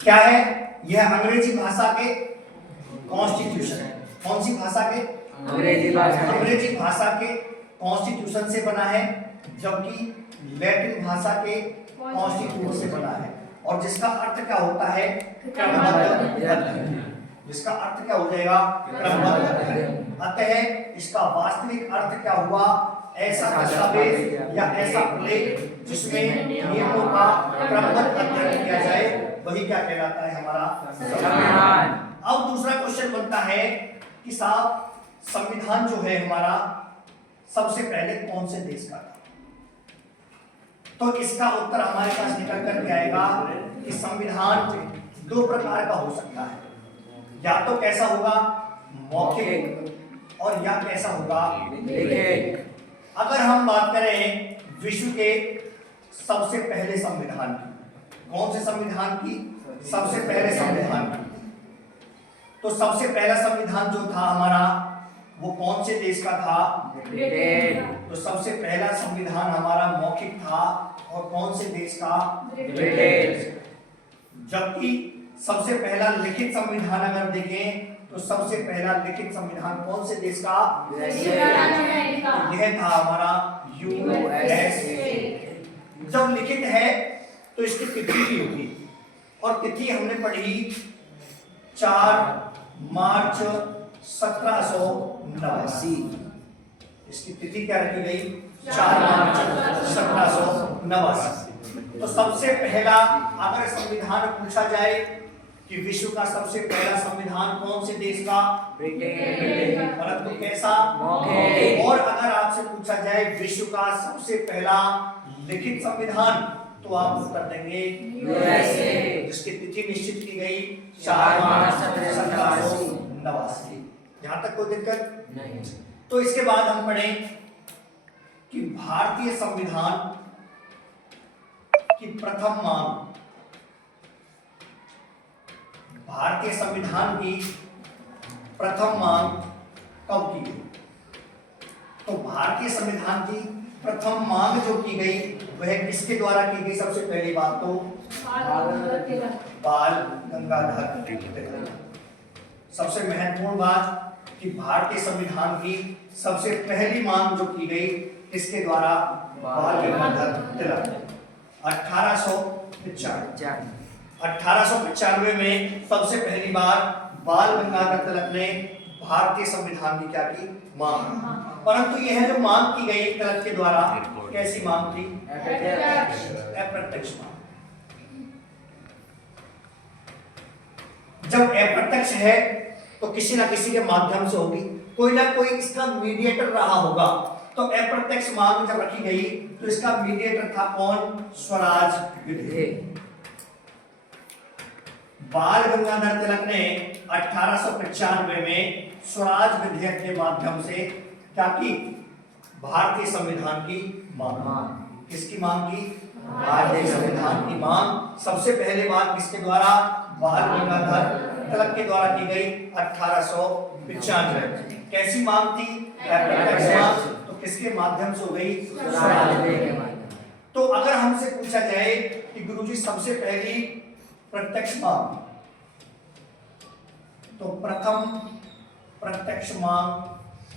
क्या है? यह अंग्रेजी भाषा के कॉन्स्टिट्यूशन, कौन सी भाषा के? अंग्रेजी भाषा के कॉन्स्टिट्यूशन से बना है, जबकि लैटिन भाषा के कॉन्स्टिट्यूशन से बना है, और जिसका अर्थ क्या होता है? क्रमबद्ध। जिसका अर्थ क्या हो जाएगा? क्रमबद्ध। अतः इसका वास्तविक अर्थ क्या हुआ? ऐसा दस्तावेज या ऐसा प्लेट जिसमें नियमों का क्रमबद्ध अध्ययन किया जाए, वही क्या कहलाता है? हमारा संविधान। अब दूसरा क्वेश्चन बनता है कि साहब संविधान जो है हमारा सबसे पहले कौन से देश का था? तो इसका उत्तर हमारे पास निकल कर के आएगा कि संविधान दो प्रकार का हो सकता है, या तो कैसा होगा? मौखिक, और या कैसा होगा? लिखित। अगर हम बात करें विश्व के सबसे पहले संविधान की, कौन से संविधान की? सबसे पहले संविधान की। तो सबसे पहला संविधान जो था हमारा, वो कौन से देश का था? ब्रिटेन। तो सबसे पहला संविधान हमारा मौखिक था, और कौन से देश का? ब्रिटेन। जबकि सबसे पहला लिखित संविधान अगर देखें तो सबसे पहला लिखित संविधान कौन से देश का? यह था हमारा यूएसए। जब लिखित है तो इसकी तिथि भी होगी, और तिथि हमने पढ़ी 4 मार्च 1789। इसकी तिथि क्या रखी गई? 4 मार्च 1789। तो सबसे पहला अगर संविधान पूछा जाए कि विश्व का सबसे पहला संविधान कौन से देश का? ब्रिटेन। परंतु कैसा? मौखिक। और अगर आपसे पूछा जाए विश्व का सबसे पहला लिखित संविधान, तो आप उत्तर देंगे यूएसए, जिसकी तिथि निश्चित की गई 4 मार्च 1789। यहां तक कोई दिक्कत नहीं। तो इसके बाद हम पढ़ें कि भारतीय संविधान की प्रथम मांग, भारतीय संविधान की प्रथम मांग कब की गई? तो भारतीय संविधान की प्रथम मांग जो की गई वह किसके द्वारा की गई? सबसे पहली बात तो बाल गंगाधर तिलक। सबसे महत्वपूर्ण बात कि भारतीय संविधान की सबसे पहली मांग जो की गई किसके द्वारा? बाल गंगाधर तिलक। 1895 में सबसे पहली बार बाल गंगाधर तिलक ने भारतीय संविधान की क्या की? मांग। परंतु यह जो मांग की गई तिलक के द्वारा, कैसी मांग थी? अप्रत्यक्ष मांग। जब अप्रत्यक्ष है तो किसी ना किसी के माध्यम से होगी, कोई ना कोई इसका मीडिएटर रहा होगा। तो अप्रत्यक्ष मांग जब रखी गई तो इसका मीडिएटर था कौन? स्वराज विधेयक। बाल गंगाधर तिलक ने 1895 में स्वराज विधेयक के माध्यम से क्या की? भारतीय संविधान की मांग। किसकी मांग की? भारतीय संविधान की मांग सबसे पहले बात किसके द्वारा? बाल गंगाधर तिलक के द्वारा की गई 1895। कैसी मांग थी? अप्रत्यक्ष मांग। तो किसके माध्यम से हो गई? स्वराज विधेयक के माध्यम। तो अगर हमसे पूछा जाए कि गुरुजी सबसे पहली प्रत्यक्ष मांग, तो प्रथम प्रत्यक्ष मांग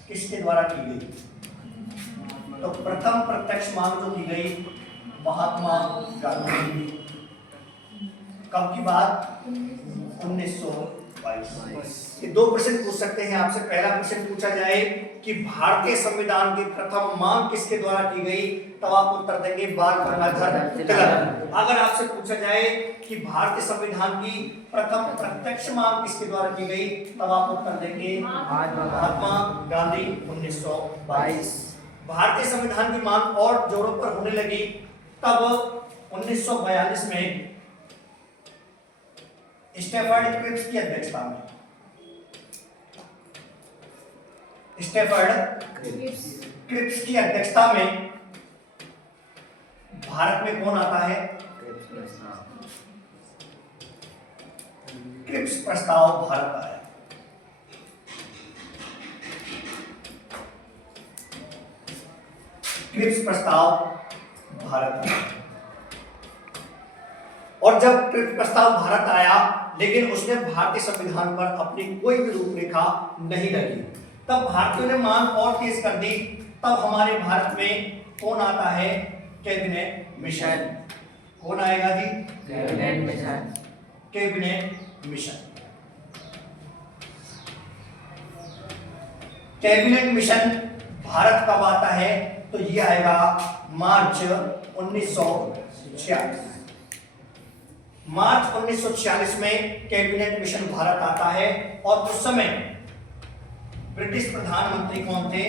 किसके द्वारा की गई? तो प्रथम प्रत्यक्ष मांग जो की गई महात्मा गांधी। कब की बात? 1922। ये दो प्रश्न पूछ सकते हैं आपसे। पहला प्रश्न पूछा जाए कि भारतीय संविधान की प्रथम मांग किसके द्वारा की गई, तब आप उत्तर देंगे बाल गंगाधर तिलक। अगर आपसे पूछा जाए कि भारतीय संविधान की प्रथम प्रत्यक्ष मांग किसके द्वारा की गई, तब आप उत्तर देंगे महात्मा गांधी 1922। भारतीय संविधान की मांग और जोरों पर होने लगी तब 1942 में स्टैफर्ड क्रिप्स की अध्यक्षता में, स्टैफर्ड क्रिप्स की अध्यक्षता में भारत में कौन आता है? क्रिप्स प्रस्ताव भारत आया। क्रिप्स प्रस्ताव भारत आया और जब प्रस्ताव भारत आया, लेकिन उसने भारतीय संविधान पर अपनी कोई भी रूपरेखा नहीं रखी। तब भारतीयों ने मांग और तेज कर दी। तब हमारे भारत में कौन आता है? Cabinet mission. कौन आएगा जी? Cabinet mission. Cabinet mission. Cabinet mission Bharat कब आता है? तो ये आएगा मार्च 1946। मार्च 1946 में कैबिनेट मिशन भारत आता है। और उस समय ब्रिटिश प्रधानमंत्री कौन थे?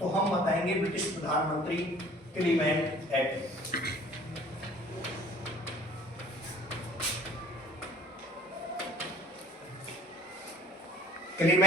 तो हम बताएंगे ब्रिटिश प्रधानमंत्री क्लीमेंट एटली। क्लीमेंट